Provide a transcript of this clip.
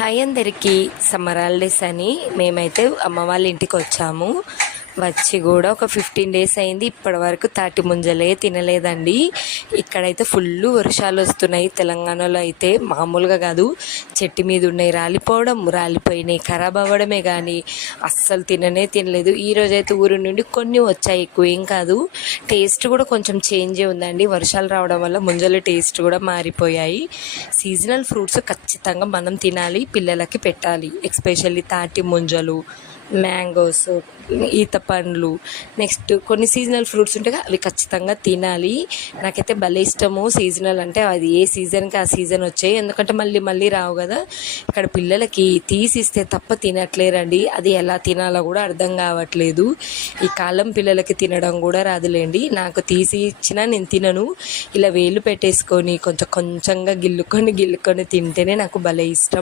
Hi అందరికీ. Summer holidays అని మేమైతే అమ్మ వాళ్ళ ఇంటికి వచ్చాము. వచ్చి కూడా ఒక 15 డేస్ అయింది. ఇప్పటి వరకు తాటి ముంజలే తినలేదండి. ఇక్కడైతే ఫుల్ వర్షాలు వస్తున్నాయి. తెలంగాణలో అయితే మామూలుగా కాదు, చెట్టు మీద ఉన్నాయి రాలిపోయినాయి, ఖరాబ్ అవ్వడమే కానీ అస్సలు తినలేదు. ఈరోజు అయితే ఊరి నుండి కొన్ని వచ్చాయి, ఎక్కువ ఏం కాదు. టేస్ట్ కూడా కొంచెం చేంజే ఉందండి. వర్షాలు రావడం వల్ల ముంజల టేస్ట్ కూడా మారిపోయాయి. సీజనల్ ఫ్రూట్స్ ఖచ్చితంగా మనం తినాలి, పిల్లలకి పెట్టాలి. ఎస్పెషల్లీ తాటి ముంజలు, మ్యాంగోస్, ఈత పండ్లు, నెక్స్ట్ కొన్ని సీజనల్ ఫ్రూట్స్ ఉంటాయి, అవి ఖచ్చితంగా తినాలి. నాకైతే భలే ఇష్టము సీజనల్ అంటే. అది ఏ సీజన్కి ఆ సీజన్ వచ్చాయి, ఎందుకంటే మళ్ళీ రావు కదా. ఇక్కడ పిల్లలకి తీసిస్తే తప్ప తినట్లేరండి. అది ఎలా తినాలో కూడా అర్థం కావట్లేదు. ఈ కాలం పిల్లలకి తినడం కూడా రాదులేండి. నాకు తీసి ఇచ్చినా నేను తినను. ఇలా వేలు పెట్టేసుకొని కొంచెంగా గిల్లుకొని తింటేనే నాకు భలే ఇష్టం.